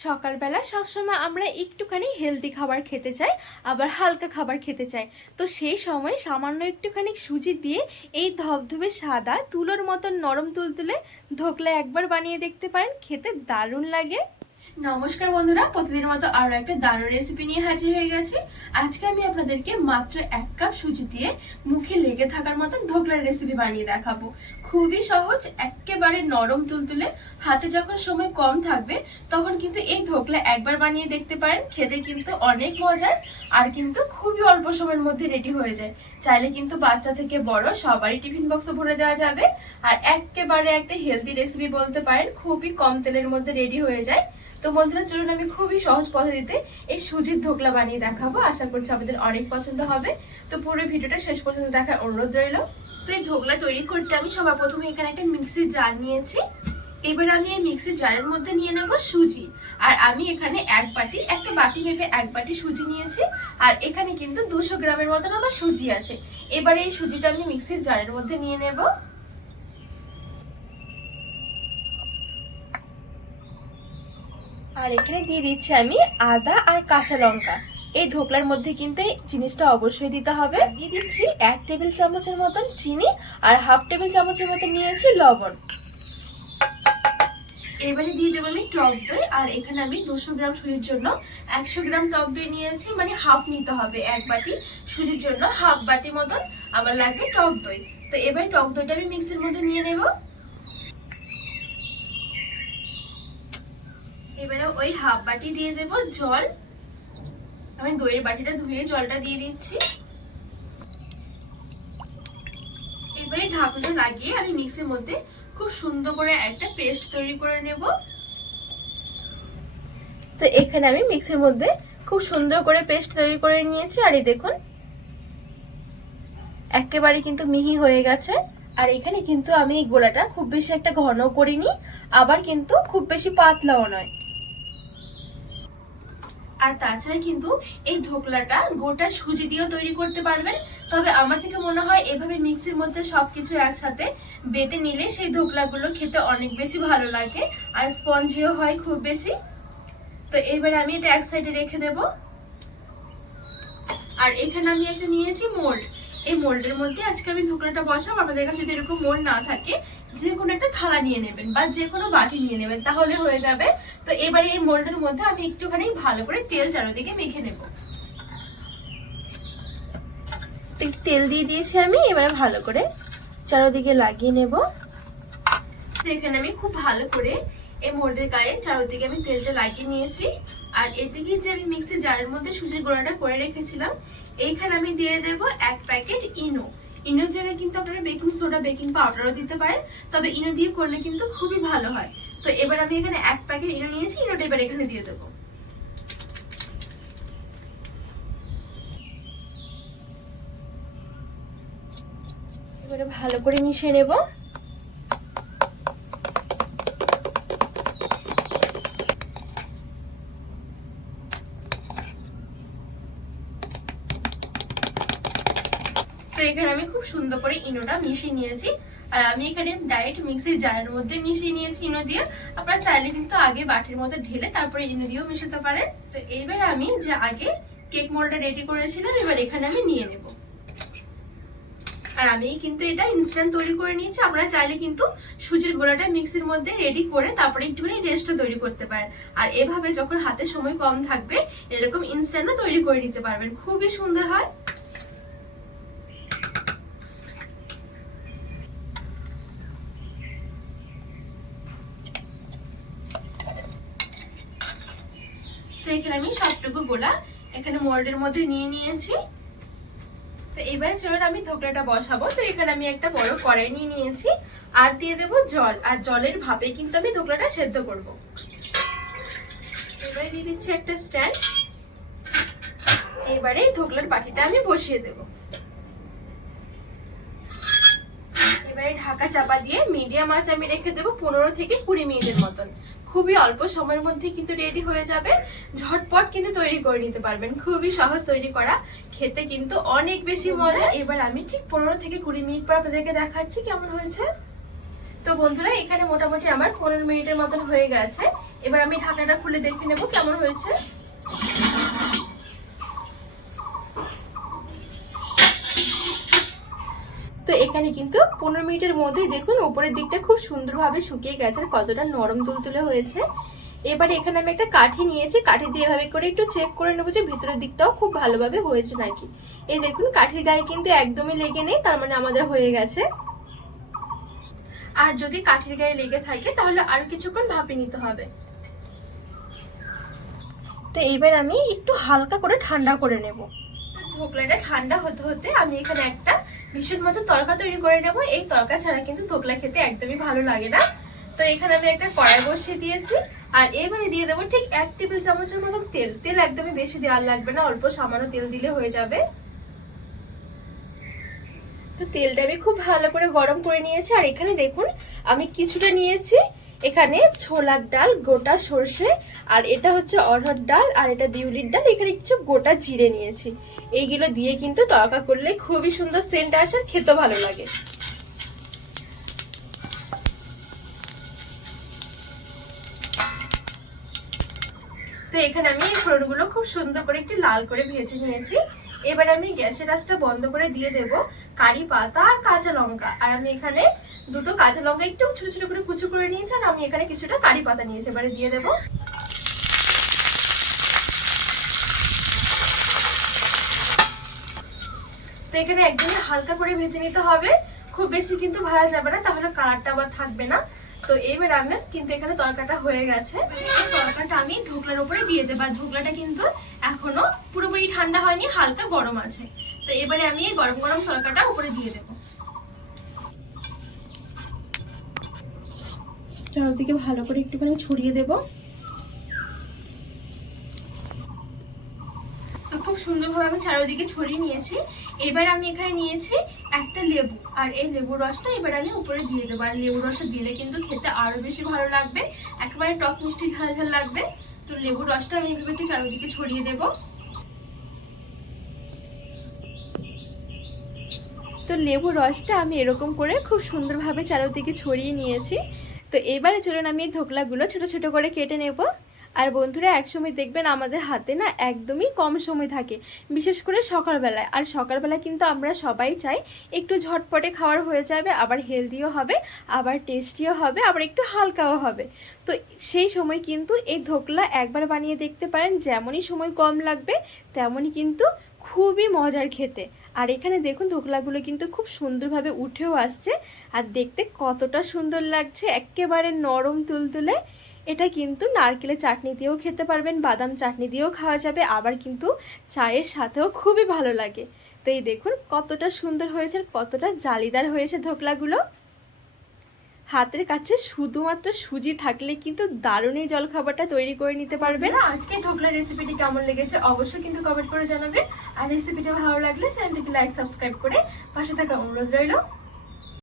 সকালবেলা সবসময় আমরা একটুখানি হেলদি খাবার খেতে চাই, আবার হালকা খাবার খেতে চাই। তো সেই সময় সামান্য একটুখানি সুজি দিয়ে এই ধবধবে সাদা তুলোর মতন নরম তুলতুলে ধোকলা একবার বানিয়ে দেখতে পারেন, খেতে দারুণ লাগে। নমস্কার বন্ধুরা, প্রতিদিনের মতো আরও একটা দারুণ রেসিপি নিয়ে হাজির হয়ে গেছি। আজকে আমি আপনাদেরকে মাত্র এক কাপ সুজি দিয়ে মুখে লেগে থাকার মতন ধোকলার রেসিপি বানিয়ে দেখাবো। খুবই সহজ, একেবারে নরম তুলতুলে। হাতে যখন সময় কম থাকবে, তখন কিন্তু এই ধোকলা একবার বানিয়ে দেখতে পারেন। খেতে কিন্তু অনেক মজার আর কিন্তু খুবই অল্প সময়ের মধ্যে রেডি হয়ে যায়। চাইলে কিন্তু বাচ্চা থেকে বড় সবারই টিফিন বক্সে ভরে দেওয়া যাবে। আর একেবারে একটা হেলদি রেসিপি বলতে পারেন, খুবই কম তেলের মধ্যে রেডি হয়ে যায়। তো বন্ধুরা, চলুন আমি খুবই সহজ পদ্ধতিতে এই সুজির ধোকলা বানিয়ে দেখাবো। আশা করছি আপনাদের অনেক পছন্দ হবে। তো পুরো ভিডিওটা শেষ পর্যন্ত দেখার অনুরোধ রইল। তো এই ধোকলা তৈরি করতে আমি সবার প্রথমে এখানে একটা মিক্সি জার নিয়েছি। এবার আমি এই মিক্সি জারের মধ্যে নিয়ে নেব সুজি। আর আমি এখানে এক বাটি, একটা বাটি ভেবে এক বাটি সুজি নিয়েছি। আর এখানে কিন্তু দুশো গ্রামের মতন আমার সুজি আছে। এবার এই সুজিটা আমি মিক্সির জারের মধ্যে নিয়ে নেব। আর এখানে দিয়ে দিচ্ছি আমি আদা আর কাঁচা লঙ্কা। এই ধোকলার মধ্যে কিন্তু জিনিসটা অবশ্যই দিতে হবে। দিয়ে দিচ্ছি এক টেবিল চামচের মতন চিনি আর হাফ টেবিল চামচের মতন নিয়েছি লবণ। এবারে দিয়ে দেবো আমি টক দই, আর এখানে আমি দুশো গ্রাম সুজির জন্য একশো গ্রাম টক দই নিয়েছি মানে হাফ নিতে হবে এক বাটি সুজির জন্য, হাফ বাটি মতন আমার লাগবে টক দই। তো এবার টক দইটা আমি মিক্সির মধ্যে নিয়ে নেব। এবারে ওই হাফ বাটি দিয়ে দেব জল। আমি দইয়ের বাটিটা ধুয়ে জলটা দিয়ে দিচ্ছি। এবারে ঢাকনা লাগিয়ে আমি মিক্সির মধ্যে খুব সুন্দর করে একটা পেস্ট তৈরি করে নেব। তো এখানে আমি মিক্সির মধ্যে খুব সুন্দর করে পেস্ট তৈরি করে নিয়েছি। আর এই দেখুন, একেবারে কিন্তু মিহি হয়ে গেছে। আর এখানে কিন্তু আমি এই গোলাটা খুব বেশি একটা ঘন করিনি, আবার কিন্তু খুব বেশি পাতলাও নয়। আর তাছাড়া কিন্তু এই ধোকলাটা গোটা সুজি দিয়েও তৈরি করতে পারবেন। তবে আমার থেকে মনে হয় এভাবে মিক্সির মধ্যে সব কিছু একসাথে বেটে নিলে সেই ধোকলাগুলো খেতে অনেক বেশি ভালো লাগে আর স্পঞ্জিও হয় খুব বেশি। তো এবার আমি এটা এক সাইডে রেখে দেব। আর এখানে আমি একটা নিয়েছি মোল্ড এই মোল্ডের মধ্যে আজকে আমি ধোকলাটা বসাবো। আপনাদের কাছে যদি এরকম মোল্ড না থাকে, যে কোনো একটা থালা নিয়ে নেবেন বা যে কোনো বাটি নিয়ে নেবেন, তাহলে হয়ে যাবে। তো এবারে এই মোল্ডের মধ্যে আমি একটুখানি ভালো করে তেল চারোদিকে মেখে নেব। তেল দিয়ে দিয়েছি আমি, এবারে ভালো করে চারোদিকে লাগিয়ে নেব। এখানে আমি খুব ভালো করে এই মোল্ডের গায়ে চারোদিকে আমি তেলটা লাগিয়ে নিয়েছি। আর এদিকে যে আমি মিক্সি জারের মধ্যে সুজির গোড়াটা করে রেখেছিলাম এইখানে আমি দিয়ে দেব এক প্যাকেট ইনো। ইনোর জায়গায় কিন্তু আপনারা বেকিং সোডা, বেকিং পাউডারও দিতে পারেন, তবে ইনো দিয়ে করলে কিন্তু খুবই ভালো হয়। তো এবার আমি এখানে এক প্যাকেট ইনো নিয়েছি, ইনোটা এবার এখানে দিয়ে দেবো। এবারে ভালো করে মিশিয়ে নেব। এখানে আমি খুব সুন্দর করে ইনোটা মিশিয়ে নিয়েছি। আর আমি এখানে ডাইরেক্ট মিক্সির জারের মধ্যে মিশিয়ে নিয়েছি ইনো দিয়ে। আপনারা চাইলে কিন্তু আগে বাটির মধ্যে ঢেলে তারপরে ইনো দিয়েও মিশাতে পারেন। তো এবার আমি যে আগে কেক মোলটা রেডি করেছিলাম, এবার এখানে আমি নিয়ে নেব। আর আমি কিন্তু এটা ইনস্ট্যান্ট তৈরি করে নিয়েছি। আপনারা চাইলে কিন্তু সুজির গোলাটা মিক্সির মধ্যে রেডি করে তারপরে একটুখানি রেস্টও তৈরি করতে পারেন। আর এভাবে যখন হাতে সময় কম থাকবে, এরকম ইনস্ট্যান্টও তৈরি করে নিতে পারবেন। খুবই সুন্দর হয়। তো এখানে আমি সবটুকু গোলা এখানে মোল্ডের মধ্যে নিয়ে নিয়েছি। তো এবারে চলুন আমি ধোকলাটা বসাবো। তো এখানে আমি একটা বড় কড়াই নিয়ে নিয়েছি আর দিয়ে দেব জল। আর জলের ভাপে কিন্তু আমি ধোকলাটা সেদ্ধ করব। এবারে দিয়ে দিচ্ছি একটা স্ট্যান্ড। এবারে ধোকলার বাটিটা আমি বসিয়ে দেব। এবারে ঢাকা চাপা দিয়ে মিডিয়াম আঁচ আমি রেখে দেবো পনেরো থেকে কুড়ি মিনিটের মতন। খুবই অল্প সময়ের মধ্যে কিন্তু রেডি হয়ে যাবে। ঝটপট কিন্তু তৈরি করে নিতে পারবেন। খুবই সহজ তৈরি করা। খেতে কিন্তু অনেক বেশি মজা। এবার আমি ঠিক পনেরো থেকে কুড়ি মিনিট পর আপনাদেরকে দেখাচ্ছি কেমন হয়েছে। তো বন্ধুরা এখানে মোটামুটি আমার পনেরো মিনিটের মতন হয়ে গেছে। এবার আমি ঢাকনাটা খুলে দেখে নেব কেমন হয়েছে। তো এখানে কিন্তু পনেরো মিনিটের মধ্যেই দেখুন উপরের দিকটা খুব সুন্দরভাবে শুকিয়ে গেছে আর কতটা নরম তুলতুলে হয়েছে। এবারে এখানে আমি একটা কাঠি নিয়েছি, কাঠি দিয়ে এভাবে করে একটু চেক করে নেব যে ভিতরের দিকটাও খুব ভালোভাবে হয়েছে নাকি। এই দেখুন কাঠির গায়ে কিন্তু একদমই লেগে নেই, তার মানে আমাদের হয়ে গেছে। আর যদি কাঠির গায়ে লেগে থাকে তাহলে আরও কিছুক্ষণ ভাপে নিতে হবে। তো এইবার আমি একটু হালকা করে ঠান্ডা করে নেব। ধোকলাটা ঠান্ডা হতে হতে আমি এখানে একটা ভীষণ মতো তরকা তৈরি করে নেব। এই তরকা ছাড়া কিন্তু ধোকলা খেতে একদমই ভালো লাগে না। তো এখানে আমি একটা কড়াই বসিয়ে দিয়েছি। আর এবারে দিয়ে দেবো ঠিক এক টেবিল চামচের মতো তেল। তেল একদমই বেশি দেওয়ার লাগবে না, অল্প সামান্য তেল দিলে হয়ে যাবে। তো তেলটা আমি খুব ভালো করে গরম করে নিয়েছি। আর এখানে দেখুন, আমি কিছুটা নিয়েছি এখানে ছোলার ডাল, গোটা সর্ষে, আর এটা হচ্ছে অরহর ডাল, আর এটা বিউলির ডাল। এখানে কিছু গোটা জিরে নিয়েছি। এইগুলো দিয়ে কিন্তু তরকা করলে খুবই সুন্দর সেন্ট আসে আর খেতে ভালো লাগে। তো এখানে আমি এই ফোড়নগুলো খুব সুন্দর করে একটু লাল করে ভেজে নিয়েছি। এবার আমি গ্যাসের আঁচটা বন্ধ করে দিয়ে দেব কারি পাতা আর কাঁচা লঙ্কা। আর আমি এখানে দুটো কাঁচা লঙ্কা একটু ছোট ছোট করে কুচু করে নিয়েছি আর আমি এখানে কিছুটা কারি পাতা নিয়েছি, এবারে দিয়ে দেবো। তো এখানে একদমই হালকা করে ভেজে নিতে হবে, খুব বেশি কিন্তু ভাজা যাবে না, তাহলে কালারটা আবার থাকবে না। তো এবার আমার কিন্তু এখানে তরকাটা হয়ে গেছে। তরকাটা আমি ধোকলার উপরে দিয়ে দেবো, আর ধোকলাটা কিন্তু এখনও পুরোপুরি ঠান্ডা হয়নি, হালকা গরম আছে। তো এবারে আমি এই গরম গরম তরকাটা উপরে দিয়ে দেবো। চারদিকে ভালো করে একটুখানি ছড়িয়ে দেবো। তো খুব সুন্দরভাবে আমি চারিদিকে ছড়িয়ে নিয়েছি। এবার আমি এখানে নিয়েছি একটা লেবু। আর এই লেবুর রসটা এবার আমি উপরে দিয়ে দেবো। আর লেবুর রসটা দিলে কিন্তু খেতে আরও বেশি ভালো লাগবে। একেবারে টক মিষ্টি ঝাল ঝাল লাগবে। তো লেবুর রসটা আমি এভাবে একটু চারিদিকে ছড়িয়ে দেবো। তো লেবুর রসটা আমি এরকম করে খুব সুন্দরভাবে চারিদিকে ছড়িয়ে নিয়েছি। তো এবারে চলুন আমি এই ধোকলাগুলো ছোট ছোট করে কেটে নেব। আর বন্ধুরা, একসময় দেখবেন আমাদের হাতে না একদমই কম সময় থাকে, বিশেষ করে সকালবেলায়। আর সকালবেলায় কিন্তু আমরা সবাই চাই একটু ঝটপটে খাওয়ার হয়ে যাবে, আবার হেলদিও হবে, আবার টেস্টিও হবে, আবার একটু হালকাও হবে। তো সেই সময় কিন্তু এই ধোকলা একবার বানিয়ে দেখতে পারেন, যেমনই সময় কম লাগবে, তেমনই কিন্তু খুবই মজার খেতে। আর এখানে দেখুন ধোকলাগুলো কিন্তু খুব সুন্দরভাবে উঠেও আসছে। আর দেখতে কতটা সুন্দর লাগছে, একেবারে নরম তুলতুলে। এটা কিন্তু নারকেলের চাটনি দিয়েও খেতে পারবেন, বাদাম চাটনি দিয়েও খাওয়া যাবে, আবার কিন্তু চায়ের সাথেও খুবই ভালো লাগে। তো এই দেখুন কতটা সুন্দর হয়েছে কতটা জালিদার হয়েছে ধোকলাগুলো হাতের কাছে শুধুমাত্র সুজি থাকলে কিন্তু দারুণই জলখাবারটা তৈরি করে নিতে পারবে। না আজকে ঢোকলা রেসিপিটি কেমন লেগেছে অবশ্যই কিন্তু কমেন্ট করে জানাবেন। আর রেসিপিটা ভালো লাগলে চ্যানেলটিকে লাইক সাবস্ক্রাইব করে পাশে থাকা অনুরোধ রইল।